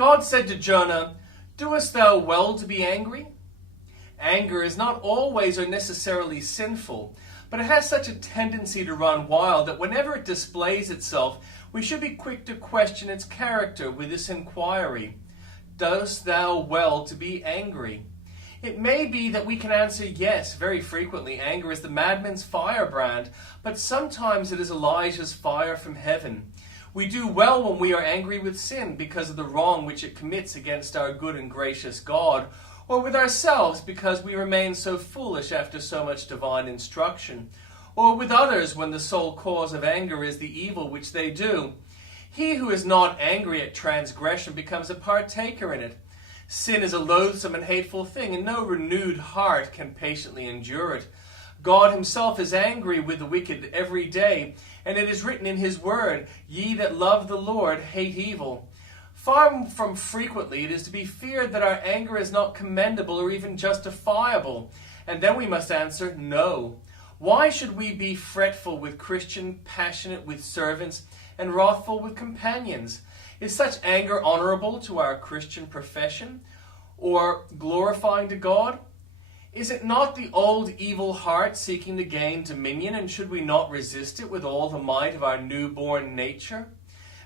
God said to Jonah, "Doest thou well to be angry?" Anger is not always or necessarily sinful, but it has such a tendency to run wild that whenever it displays itself, we should be quick to question its character with this inquiry: dost thou well to be angry? It may be that we can answer yes. Very frequently, anger is the madman's firebrand, but sometimes it is Elijah's fire from heaven. We do well when we are angry with sin because of the wrong which it commits against our good and gracious God, or with ourselves because we remain so foolish after so much divine instruction, or with others when the sole cause of anger is the evil which they do. He who is not angry at transgression becomes a partaker in it. Sin is a loathsome and hateful thing, and no renewed heart can patiently endure it. God himself is angry with the wicked every day, and it is written in his word, "Ye that love the Lord hate evil." Far from frequently it is to be feared that our anger is not commendable or even justifiable, and then we must answer no. Why should we be fretful with Christian, passionate with servants, and wrathful with companions? Is such anger honorable to our Christian profession, or glorifying to God? Is it not the old evil heart seeking to gain dominion, and should we not resist it with all the might of our newborn nature?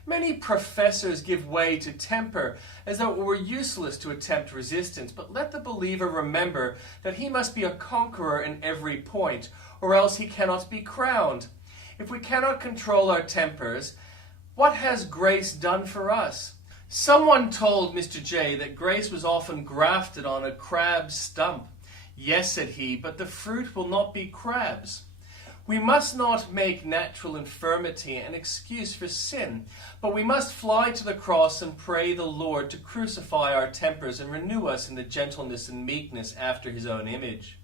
Many professors give way to temper as though it were useless to attempt resistance, but let the believer remember that he must be a conqueror in every point, or else he cannot be crowned. If we cannot control our tempers, what has grace done for us? Someone told Mr. J that grace was often grafted on a crab's stump. "Yes," said he, "but the fruit will not be crabs." We must not make natural infirmity an excuse for sin, but we must fly to the cross and pray the Lord to crucify our tempers and renew us in the gentleness and meekness after his own image.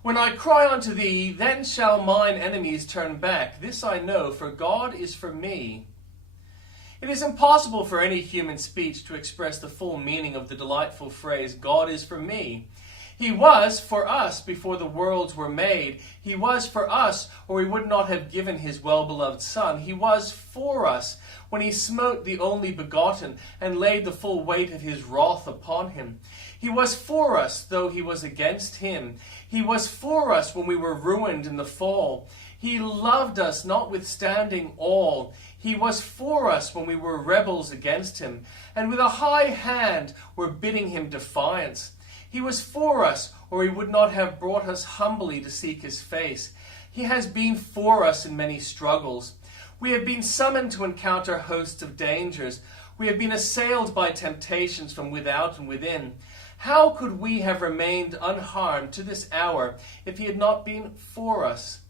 "When I cry unto thee, then shall mine enemies turn back. This I know, for God is for me." It is impossible for any human speech to express the full meaning of the delightful phrase, "God is for me." He was for us before the worlds were made. He was for us, or he would not have given his well-beloved Son. He was for us when he smote the only begotten and laid the full weight of his wrath upon him. He was for us, though he was against him. He was for us when we were ruined in the fall. He loved us notwithstanding all. He was for us when we were rebels against him, and with a high hand were bidding him defiance. He was for us, or he would not have brought us humbly to seek his face. He has been for us in many struggles. We have been summoned to encounter hosts of dangers. We have been assailed by temptations from without and within. How could we have remained unharmed to this hour if he had not been for us?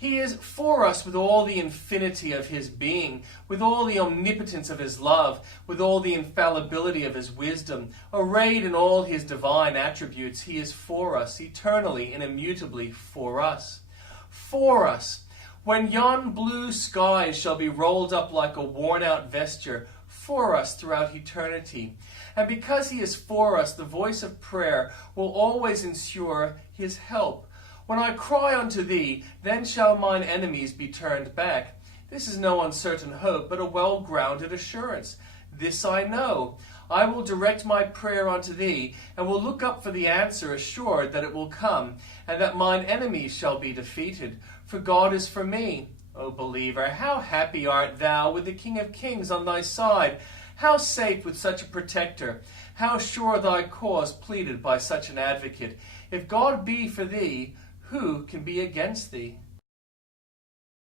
He is for us with all the infinity of his being, with all the omnipotence of his love, with all the infallibility of his wisdom. Arrayed in all his divine attributes, he is for us, eternally and immutably for us. For us. When yon blue skies shall be rolled up like a worn-out vesture, for us throughout eternity. And because he is for us, the voice of prayer will always ensure his help. When I cry unto thee, then shall mine enemies be turned back. This is no uncertain hope, but a well-grounded assurance. This I know. I will direct my prayer unto thee, and will look up for the answer, assured that it will come, and that mine enemies shall be defeated. For God is for me. O believer, how happy art thou with the King of Kings on thy side! How safe with such a protector! How sure thy cause pleaded by such an advocate! If God be for thee, who can be against thee?